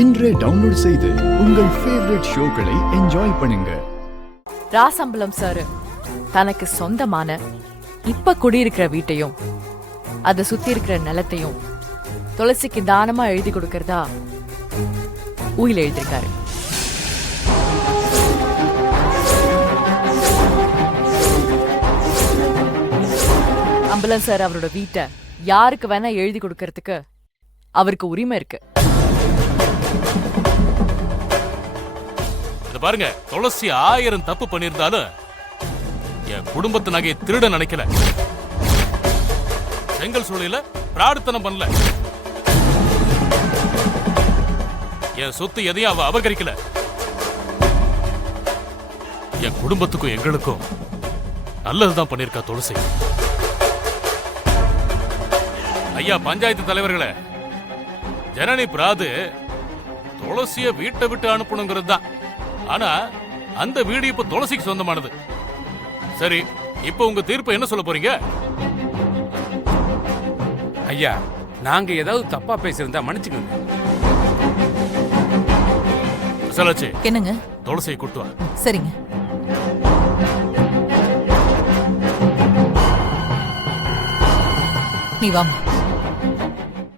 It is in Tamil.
இன்றே டவுன்லோட் செய்து உங்கள் ஃபேவரட் ஷோக்களை என்ஜாய் பண்ணுங்க. ராசம்பலம் சார் தனக்கு சொந்தமான இப்ப குடியிருக்கிற வீட்டையும் அதை சுத்தி இருக்கிற நிலத்தையும் துளசிக்கு தானமா எழுதி கொடுக்கறதா உயில எழுதிருக்காரு. அம்பலம் சார் அவரோட வீட்டை யாருக்கு வேணா எழுதி கொடுக்கறதுக்கு அவருக்கு உரிமை இருக்கு. பாருங்க, துளசி 1000 தப்பு பண்ணிருந்தாலும் என் குடும்பத்து நகையை திருட நினைக்கல. செங்கல் சூழல பிரார்த்தனம் பண்ணல. என் சொத்து எதையும் அவ அபகரிக்கல. என் குடும்பத்துக்கும் எங்களுக்கும் நல்லதுதான் பண்ணிருக்கா துளசி. ஐயா பஞ்சாயத்து தலைவர்களே, ஜனனி பிராது துளசிய வீட்டை விட்டு அனுப்பணுங்கிறது தான். ஆனா அந்த வீடு இப்ப துளசிக்கு சொந்தமானது. சரி, இப்ப உங்க தீர்ப்பு என்ன சொல்ல போறீங்க? ஐயா, நாங்க ஏதாவது தப்பா பேசியிருந்தா மன்னிச்சுக்கோங்க. விசாலாச்சி, என்னங்க? துளசியை கூட்டு வா. சரிங்க. நீ வாமா.